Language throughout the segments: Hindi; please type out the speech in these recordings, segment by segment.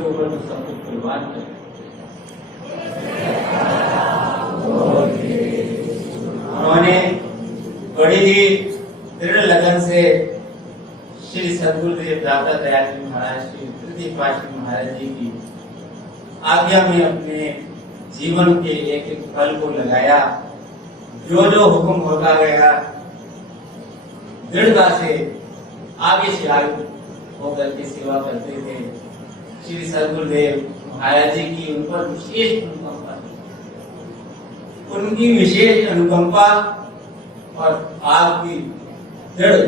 ऊपर तो सब कुछ कुर्बान कर। उन्होंने बड़ी ही दृढ़ लगन से श्री सद्गुरुदेव दाता दयाल जी महाराज, श्री तृतीय पातशाही महाराज जी की आज्ञा में अपने जीवन के एक एक फल को लगाया। जो जो हुक्म होता गया दृढ़ता से आगे से आगे होकर के सेवा करते थे। श्री सद्गुरुदेव महाराज जी की उन पर विशेष अनुकंपा थी। उनकी विशेष अनुकंपा और आपकी दृढ़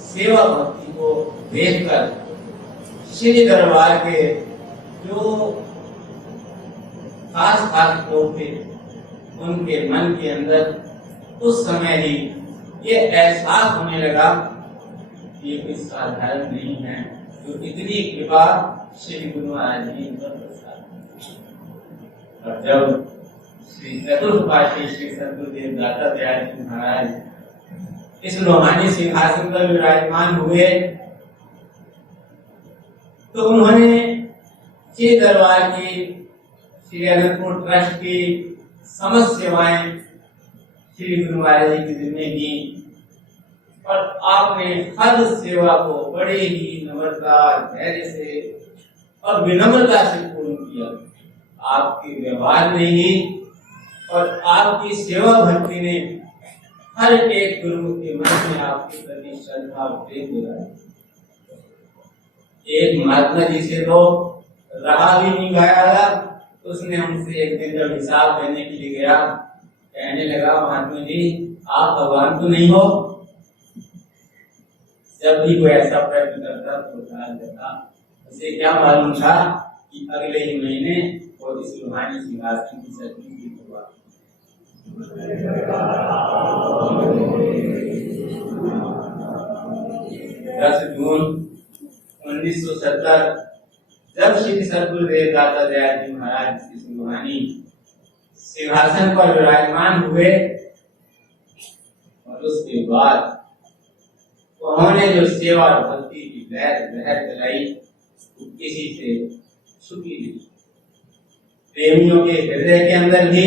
सेवा भक्ति को देखकर श्री दरबार के जो खास खास लोग थे उनके मन के अंदर उस समय ही ये एहसास होने लगा कि ये कोई साधारण नहीं है, जो इतनी कृपा श्री गुरु महाराज जी पर प्रसाद। और जब श्री चतुर्थ पातशाही श्री सद्गुरुदेव दाता दयाल जी महाराज इस रूहानी सिंहासन पर विराजमान हुए तो उन्होंने श्री दरबार की, श्री अनंतपुर ट्रस्ट की समस्त सेवाएं श्री गुरु महाराज जी की जिम्मे की और आपने हर सेवा को बड़े ही नम्रता, धैर्य से और विनम्रता से पूर्ण किया। आपके व्यवहार में ही और आपकी सेवा भक्ति ने हर एक गुरु के मन में आपके प्रति श्रद्धा और प्रेम दिलाया। एक महात्मा जी से तो रहा भी नहीं गया, उसने हमसे एक दिन जब हिसाब देने के लिए गया, कहने लगा, महात्मा जी आप भगवान तो नहीं हो? जब भी कोई ऐसा प्रश्न करता तो बता देता। उसे क्या मालूम था कि अगले ही महीने वो इस रूहानी सिंहासन की सदगुरु होगा। 10 जून 1970 जब श्री सद्गुरुदेव दाता दयाल जी महाराज इस रूहानी सिंहासन पर विराजमान हुए और उसके बाद उन्होंने जो सेवा और भक्ति की लहर चलाई किसी से छुपी नहीं। प्रेमियों के हृदय के अंदर भी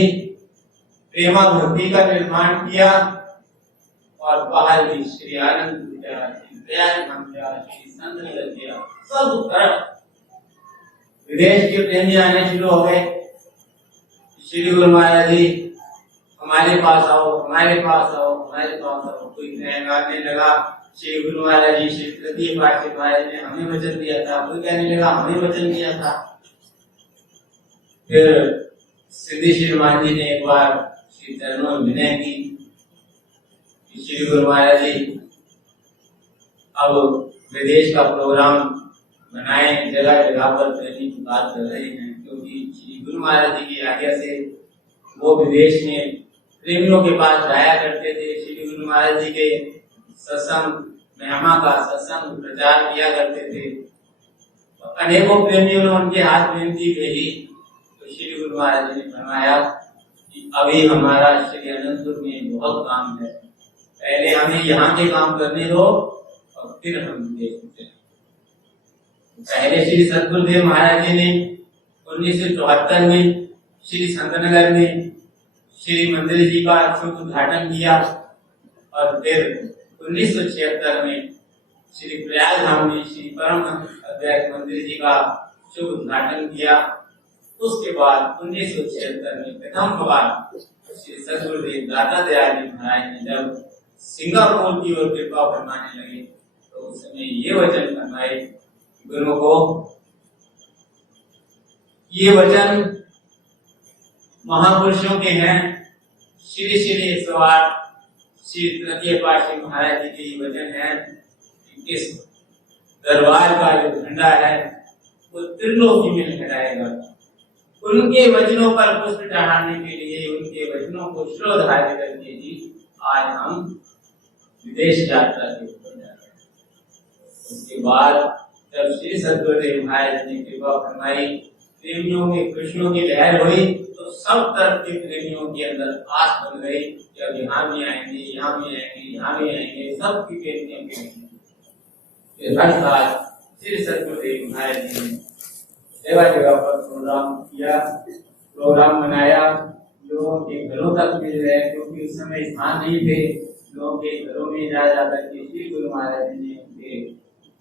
प्रेमा भक्ति का निर्माण किया और बाहर भी श्री आनंद किया, श्री दयाल किया, श्री संत किया, सब तरफ विदेश के प्रेमी आने शुरू हो गए। श्री गुरु महाराज जी हमारे पास आओ, हमारे पास आओ, हमारे पास आओ। कोई कहने लगा श्री गुरु महाराज जी, श्री तृतीय पातशाही महाराज ने हमें वचन दिया था। कोई कहने लगा हमें वचन दिया था। फिर सिद्धि श्री मान जी ने एक बार श्री चरणों में विनय की, श्री गुरु महाराज जी अब विदेश का प्रोग्राम बनाए, जगह जगह पर करने की बात कर रहे हैं, क्योंकि श्री गुरु महाराज जी की आज्ञा से वो विदेश में प्रेमियों के पास जाया करते थे। श्री गुरु महाराज जी के सत्संग, महिमा का सत्संग प्रचार किया करते थे। तो अनेकों प्रेमियों ने उनके हाथ विनती भेजी तो श्री गुरु महाराज जी ने फरमाया कि अभी हमारा श्री अनंतपुर में बहुत काम है, पहले हमें यहाँ के काम करने दो और फिर हम विदेश में। पहले श्री सद्गुरुदेव महाराज जी ने 1974 में श्री संतनगर में श्री मंदिर जी का शुभ उद्घाटन किया और फिर 1976 में श्री प्रयागधाम में श्री परम अद्वैत मंदिर जी का शुभ उद्घाटन किया। उसके बाद 1976 में प्रथम बार श्री सद्गुरुदेव दाता दयाल जी महाराज ने जब सिंगापुर की ओर कृपा फरमाने लगे तो उस समय ये वचन फरमाए गुरु को, ये वचन महापुरुषों के हैं। श्री श्री 108 श्री तृतीय पातशाही महाराज जी के ये वचन है कि इस दरबार का जो झंडा है वो त्रिलोकी में लहराएगा। उनके वचनों पर पुष्प चढ़ाने के लिए, उनके वचनों को श्रद्धार्य करके जी आज हम विदेश यात्रा के ऊपर जा रहे हैं। उसके बाद जब श्री सद्गुरुदेव महाराज ने कृपा फरमाई, प्रेमियों में कृष्णों की लहर हुई तो सब तरफ के प्रेमियों के अंदर आस बन गई कि अब यहाँ भी आएंगे, यहाँ भी आएंगे, यहाँ भी आएंगे, सब की प्रेमियों के। हर साल श्री सद्गुरुदेव महाराज जी ने जगह जगह पर प्रोग्राम किया, प्रोग्राम बनाया, लोगों के घरों तक मिल रहे, क्योंकि उस समय स्थान नहीं थे, लोगों के घरों में जा जाकर के श्री गुरु महाराज जी ने उनके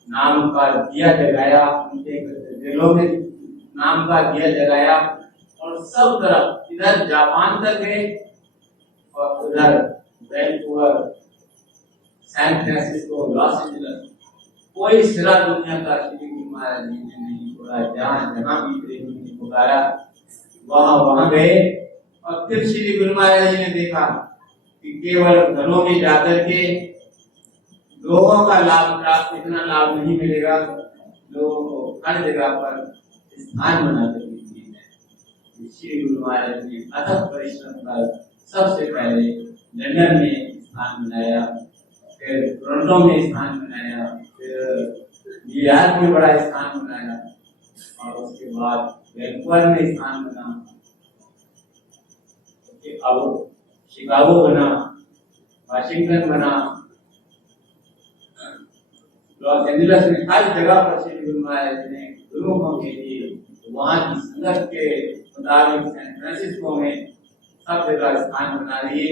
नाम का दिया जगाया, उनके दिलों में नाम का दिया जगाया, और सब तरफ इधर जापान तक गए और उधर Vancouver, San Francisco, Los Angeles, कोई सिरा दुनिया का श्री गुरु महाराज जी ने नहीं छोड़ा। जहाँ जहाँ भी प्रेमी ने पुकारा वहाँ वहाँ गए, और फिर श्री गुरु महाराज जी ने देखा कि केवल घरों में जाकर के लोगों का लाभ प्राप्त, इतना लाभ नहीं मिलेगा, लोगों को हर जगह पर स्थान बनाकर के श्री गुरु महाराज ने अथक परिश्रम कर सबसे पहले लंदन में स्थान बनाया, फिर टोरंटो में स्थान बनाया, फिर न्यूयॉर्क में बड़ा स्थान बनाया, और उसके बाद वैंकूवर में स्थान बना, अब शिकागो बना, वाशिंगटन बना, लॉस एंजलिस में, हर जगह पर श्री गुरु महाराज ने गुरुओं के लिए वहाँ की संगत के मुताबिक सैन फ्रांसिस्को में सब जगह स्थान बना दिए।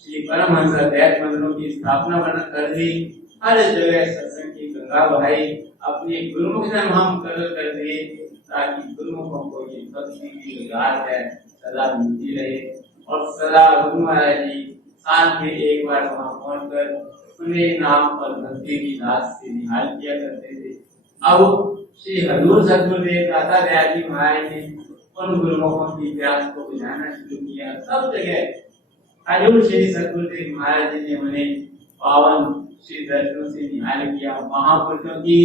श्री परमहंस अद्वैत मंदिरों की स्थापना कर दी, हर जगह सत्संग की गंगा बहाई, अपने गुरुमुख से हम कर दिए, ताकि गुरुमुखों को ये भक्ति की रात है सदा मिलती रहे, और सदा गुरु महाराज जी साल में एक बार वहाँ पहुंचकर उन्हें नाम और भक्ति की दास से निहाल किया करते थे। अब श्री हजूर सतगुरुदेव दाता दयाल जी महाराज ने उन गुरुमुखों की प्यास को बुझाना शुरू किया। सब जगह हजूर श्री सतगुरुदेव महाराज जी ने उन्हें पावन श्री दर्शनों से निहाल किया। महापुरुषों की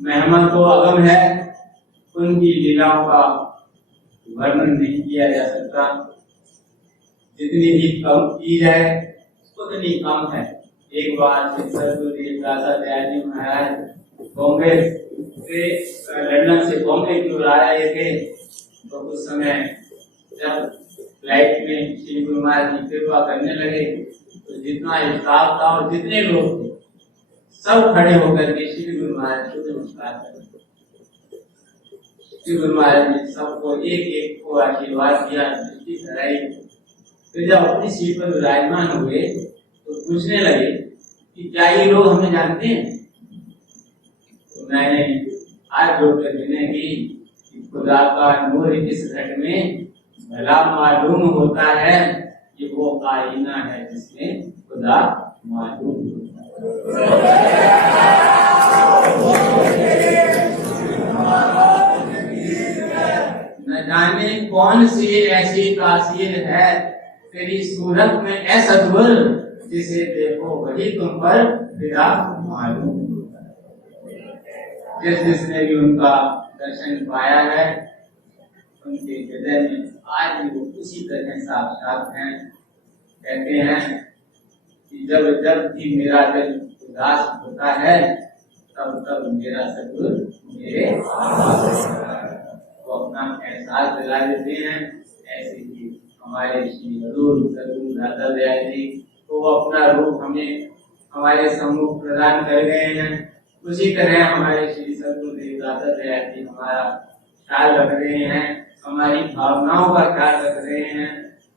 महिमा तो अगम है, उनकी लीलाओं का वर्णन नहीं किया जा सकता, जितनी भी कम की जाए उतनी कम है। एक बार श्री सतगुरुदेव दाता दयाल जी महाराज बॉम्बे से, लंदन से बॉम्बे की ओर आ रहे थे, तो उस समय जब फ्लाइट में श्री गुरु महाराज जी कृपा करने लगे, तो जितना स्टाफ था और जितने लोग थे सब खड़े होकर के श्री गुरु महाराज को नमस्कार करें। श्री गुरु महाराज ने सबको एक एक को आशीर्वाद दिया, दृष्टि कराई। तो जब अपनी सीट पर विराजमान हुए तो पूछने लगे कि क्या ये लोग हमें जानते हैं? तो मैंने आज जोड़कर विनय की कि खुदा का नूर इस घट में भला मालूम होता है, ये वो आईना है जिसमें खुदा मालूम होता है। न जाने कौन सी ऐसी तासीर है तेरी सूरत में ऐसा सद्गुर, जिसे देखो वही तुम पर फिदा मालूम होता है। जिसने भी उनका दर्शन पाया है, उनके हृदय में आज भी वो उसी तरह साक्षात हैं। कहते हैं कि जब जब भी मेरा दिल उदास होता है, तब तब मेरा सद्गुरु मेरे वो अपना एहसास दिला देते हैं। ऐसे ही हमारे श्री हजूर सद्गुरु दाता दयाल जी तो अपना रूप हमें हमारे सम्मुख प्रदान कर गए हैं। उसी तरह हमारे श्री सद्गुरुदेव दाता दयाल जी हमारा ख्याल रख रहे हैं, हमारी भावनाओं का ख्याल रख रहे हैं,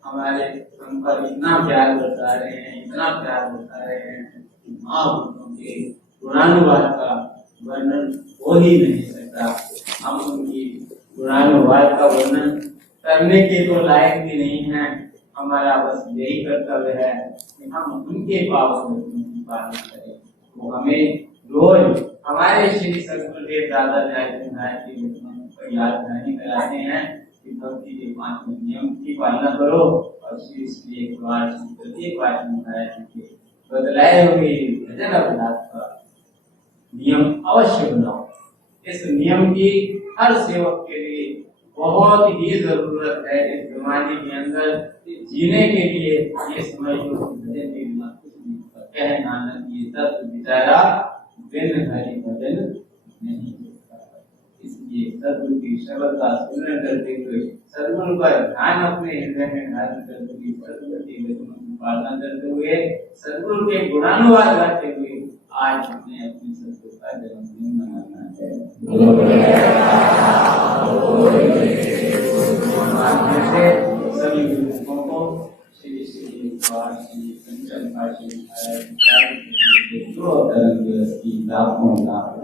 हमारे हम पर इतना प्यार बरसा रहे हैं, इतना प्यार बरसा रहे हैं कि महापुरुषों के गुणानुवाद का वर्णन हो ही नहीं सकता। हम उनकी गुणानुवाद का वर्णन करने के तो लायक भी नहीं है। हमारा बस यही कर्तव्य है कि हम उनके पावन की पालना करें। वो हमें रोज हमारे श्री सद्गुरुदेव दाता दयाल जी महाराज की याद नहीं कराते हैं कि भक्ति के 5 नियम की पालना करो, और श्री श्री एक बार प्रत्येक बार महाराज के बदलाए हुए भजन अभ्यास का नियम अवश्य बनाओ। इस नियम की हर सेवक के लिए बहुत ही जरूरत है। इस जमाने के अंदर जीने के लिए ये समझ लो भजन के बिना कुछ नहीं होता। कह नानक ये तत्व विचारा, बिन हरि भजन नहीं होता। इसलिए सद्गुरु की शब्द का स्मरण करते हुए, सद्गुरु का ध्यान अपने हृदय में धारण करते हुए, सद्गुरु के वचनों की पालना करते हुए, सद्गुरु के गुणानुवाद गाते हुए आज हमने अपने सद्गुरु का जन्मदिन मनाना है। काशी पंचम काशी जो तरंग की लाखों लाख